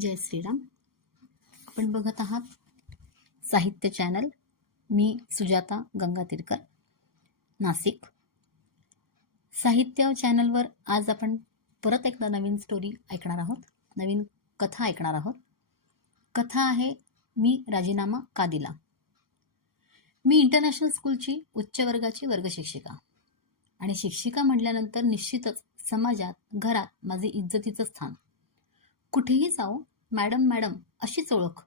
जय श्रीराम. आपण बघत आहात साहित्य चॅनल. मी सुजाता गंगातीरकर नाशिक. साहित्य चॅनलवर आज आपण परत एकदा नवीन स्टोरी ऐकणार आहोत. नवीन कथा ऐकणार आहोत. कथा आहे मी राजीनामा का दिला? मी इंटरनॅशनल स्कूलची उच्च वर्गाची वर्गशिक्षिका आणि शिक्षिका म्हटल्यानंतर निश्चितच समाजात घरात माझे इज्जतीचं स्थान. कुठेही जाऊ मॅडम मॅडम अशीच ओळख.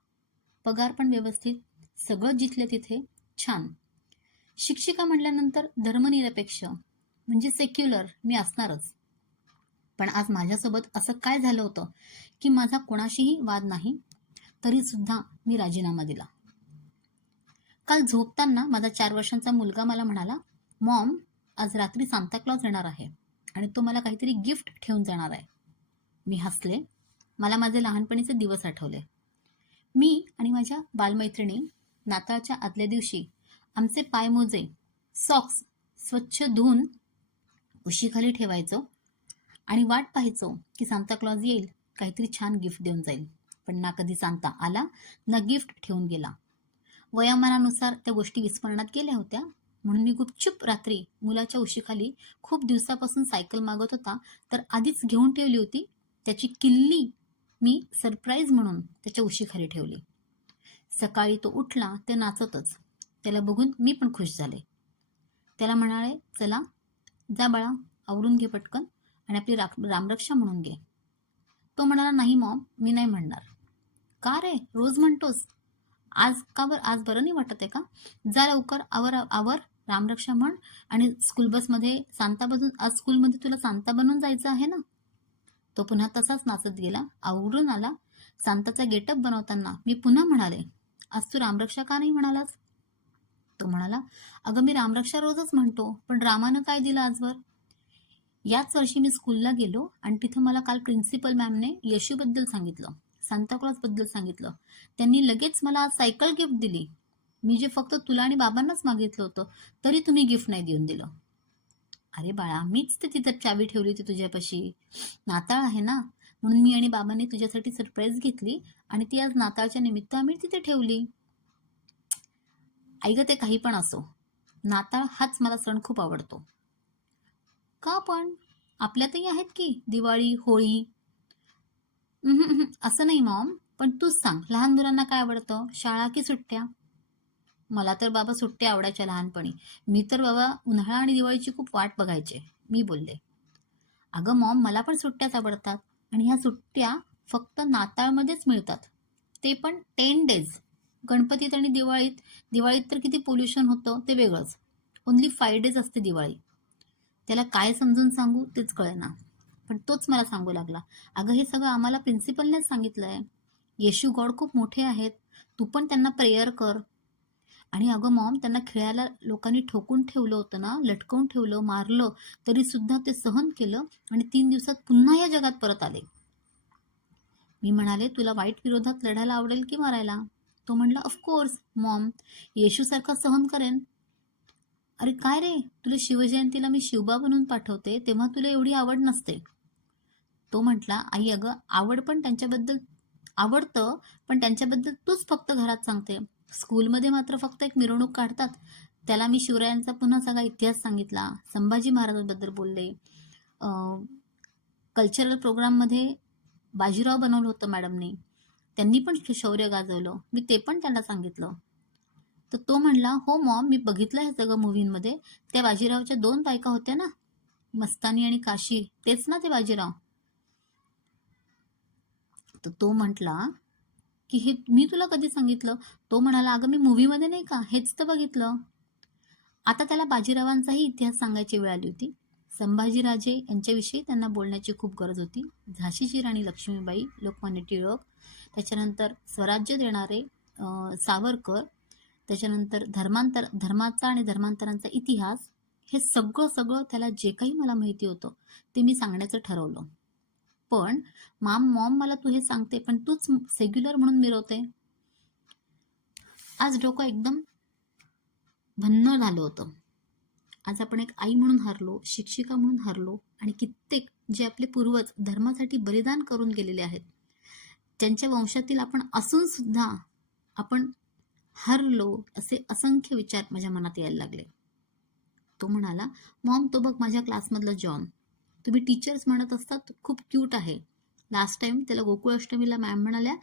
पगार पण व्यवस्थित सगळं जिथले तिथे छान. शिक्षिका म्हटल्यानंतर धर्मनिरपेक्ष म्हणजे सेक्युलर मी असणारच. पण आज माझ्यासोबत असं काय झालं होतं की माझा कोणाशीही वाद नाही तरी सुद्धा मी राजीनामा दिला. काल झोपताना माझा चार वर्षांचा मुलगा मला म्हणाला मॉम आज रात्री सांताक्लॉज येणार आहे आणि तो मला काहीतरी गिफ्ट ठेवून जाणार आहे. मी हसले. मला माझे लहानपणीचे दिवस आठवले मी आणि माझ्या बालमैत्रिणी नाताळच्या आदल्या दिवशी आमचे पायमोजे सॉक्स स्वच्छ धुवून उशीखाली ठेवायचो आणि वाट पाहायचो की सांताक्लॉज येईल काहीतरी छान गिफ्ट देऊन जाईल. पण ना कधी सांता आला ना गिफ्ट ठेवून गेला. वयामानानुसार त्या गोष्टी विस्मरणात गेल्या होत्या. म्हणून मी गुपचूप रात्री मुलाच्या उशीखाली खूप दिवसापासून सायकल मागत होता तर आधीच घेऊन ठेवली होती. त्याची किल्ली मी सरप्राईज म्हणून त्याच्या उशीखाली ठेवली. सकाळी तो उठला ते नाचतच. त्याला बघून मी पण खुश झाले. त्याला म्हणाले चला जा बाळा आवरून घे पटकन आणि आपली राख रामरक्षा म्हणून घे. तो म्हणाला नाही मॉम मी नाही म्हणणार. का रे? रोज म्हणतोस? आज का बर? आज बरं नाही वाटत आहे का? जा लवकर आवर आवर रामरक्षा म्हण आणि स्कूल बसमध्ये सांता बनून आज स्कूलमध्ये तुला सांता बनून जायचं आहे ना? तो पुन्हा तसाच नाचत गेला. आवडून आला. सांताचा गेटअप बनवताना मी पुन्हा म्हणाले आज तू रामरक्षा का नाही म्हणालास? तो म्हणाला अगं मी रामरक्षा रोजच म्हणतो पण रामानं काय दिलं आजवर? याच वर्षी मी स्कूलला गेलो आणि तिथं मला काल प्रिन्सिपल मॅमने यशूबद्दल सांगितलं सांताक्लॉजबद्दल सांगितलं. त्यांनी लगेच मला सायकल गिफ्ट दिली. मी जे फक्त तुला आणि बाबांनाच मागितलं होतं तरी तुम्ही गिफ्ट नाही देऊन दिलं. अरे बाळा मीच ते तिथं चावी ठेवली होती तुझ्यापाशी. नाताळ आहे ना? म्हणून मी आणि बाबांनी तुझ्यासाठी सरप्राईज घेतली आणि ती आज नाताळच्या निमित्त आम्ही तिथे ठेवली. ऐक ते काही पण असो. नाताळ हाच मला सण खूप आवडतो. का पण? आपल्यातही आहेत की? दिवाळी होळी? असं नाही मॉम. पण तूच सांग लहान मुलांना काय आवडतं? शाळा की सुट्ट्या? मला तर बाबा सुट्ट्या आवडायच्या लहानपणी. मी तर बाबा उन्हाळा आणि दिवाळीची खूप वाट बघायचे. मी बोलले अगं मॉम मला पण सुट्ट्याच आवडतात आणि ह्या सुट्ट्या फक्त नाताळमध्येच मिळतात. ते पण टेन डेज गणपतीत आणि दिवाळीत. दिवाळीत तर किती पोल्युशन होतं ते वेगळंच. ओन्ली फाय डेज असते दिवाळी. त्याला काय समजून सांगू तेच कळेना. पण तोच मला सांगू लागला. अगं हे सगळं आम्हाला प्रिन्सिपलनेच सांगितलं आहे येशू गॉड खूप मोठे आहेत. तू पण त्यांना प्रेयर कर. आणि अगं मॉम त्यांना खेळायला लोकांनी ठोकून ठेवलं होतं ना लटकवून ठेवलं मारलं तरी सुद्धा ते सहन केलं आणि तीन दिवसात पुन्हा या जगात परत आले. मी म्हणाले तुला वाईट विरोधात लढायला आवडेल की मारायला? तो म्हणला ऑफकोर्स मॉम. येशूसारखा सहन करेन. अरे काय रे? तुला शिवजयंतीला मी शिवबा बनून पाठवते तेव्हा तुला एवढी आवड नसते. तो म्हटला आई अगं आवड पण त्यांच्याबद्दल आवडतं पण त्यांच्याबद्दल तूच फक्त घरात सांगते. स्कूलमध्ये मात्र फक्त एक मिरवणूक काढतात. त्याला मी शिवरायांचा पुन्हा सगळा इतिहास सांगितला. संभाजी महाराजांबद्दल बोलले. कल्चरल प्रोग्राममध्ये बाजीराव बनवलं होतं मॅडमने. त्यांनी पण शौर्य गाजवलं. मी ते पण त्यांना सांगितलं. तर तो म्हणला हो मॉम मी बघितलं हे सगळं मूवींमध्ये त्या बाजीरावच्या दोन बायका होत्या ना? मस्तानी आणि काशी. तेच ना ते बाजीराव? तर तो म्हटला की हे मी तुला कधी सांगितलं? तो म्हणाला अगं मी मूव्हीमध्ये नाही का? हेच तर बघितलं. आता त्याला बाजीरावांचाही इतिहास सांगायची वेळ आली होती. संभाजीराजे यांच्याविषयी त्यांना बोलण्याची खूप गरज होती. झाशीची राणी लक्ष्मीबाई लोकमान्य टिळक त्याच्यानंतर स्वराज्य देणारे सावरकर त्याच्यानंतर धर्मांतर धर्माचा आणि धर्मांतरांचा इतिहास हे सगळं सगळं त्याला जे काही मला माहिती होतं ते मी सांगण्याचं ठरवलं. पण माम मॉम मला तू हे सांगते पण तूच सेग्युलर म्हणून मिरवते. आज डोकं एकदम भन्न झालं होतं. आज आपण एक आई म्हणून हरलो शिक्षिका म्हणून हरलो आणि कित्येक जे आपले पूर्वज धर्मासाठी बलिदान करून गेलेले आहेत ज्यांच्या वंशातील आपण असून सुद्धा आपण हरलो असे असंख्य विचार माझ्या मनात यायला लागले. तो म्हणाला मॉम तो बघ माझ्या क्लासमधला जॉन. तुम्ही टीचर्स म्हणत असतात खूप क्यूट आहे. लास्ट टाइम त्याला गोकुळ अष्टमीला मॅम म्हणाल्या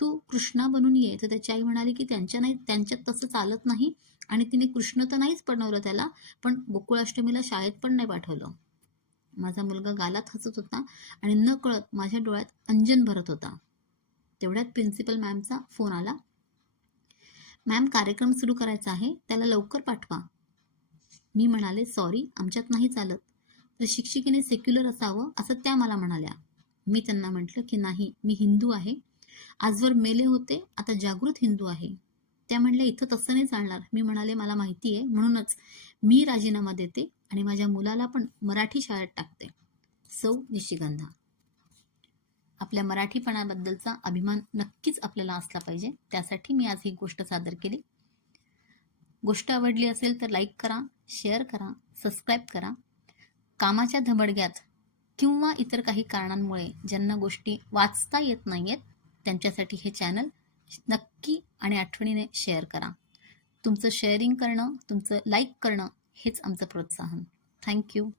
तू कृष्णा बनून ये. तर त्याची आई म्हणाली की त्यांच्या नाही त्यांच्यात तसं चालत नाही आणि तिने कृष्ण तर नाहीच बनवलं त्याला पण गोकुळ अष्टमीला शाळेत पण नाही पाठवलं. माझा मुलगा गालात हसत होता आणि न कळत माझ्या डोळ्यात अंजन भरत होता. तेवढ्यात प्रिन्सिपल मॅमचा फोन आला. मॅम कार्यक्रम सुरू करायचा आहे त्याला लवकर पाठवा. मी म्हणाले सॉरी आमच्यात नाही चालत. तर शिक्षिकेने सेक्युलर असावं असं त्या मला म्हणाल्या. मी त्यांना म्हटलं की नाही मी हिंदू आहे. आजवर मेले होते आता जागृत हिंदू आहे. त्या म्हणल्या इथं तसं नाही चालणार. मी म्हणाले मला माहिती आहे म्हणूनच मी राजीनामा देते आणि माझ्या मुलाला पण मराठी शाळेत टाकते. सौ निशिगंधा. आपल्या मराठीपणाबद्दलचा अभिमान नक्कीच आपल्याला असला पाहिजे. त्यासाठी मी आज ही गोष्ट सादर केली. गोष्ट आवडली असेल तर लाईक करा शेअर करा सबस्क्राईब करा. कामाच्या धबडग्यात किंवा इतर काही कारणांमुळे ज्यांना गोष्टी वाचता येत नाही आहेत त्यांच्यासाठी हे चॅनल नक्की आणि आठवणीने शेअर करा. तुमचं शेअरिंग करणं तुमचं लाईक करणं हेच आमचं प्रोत्साहन. थँक्यू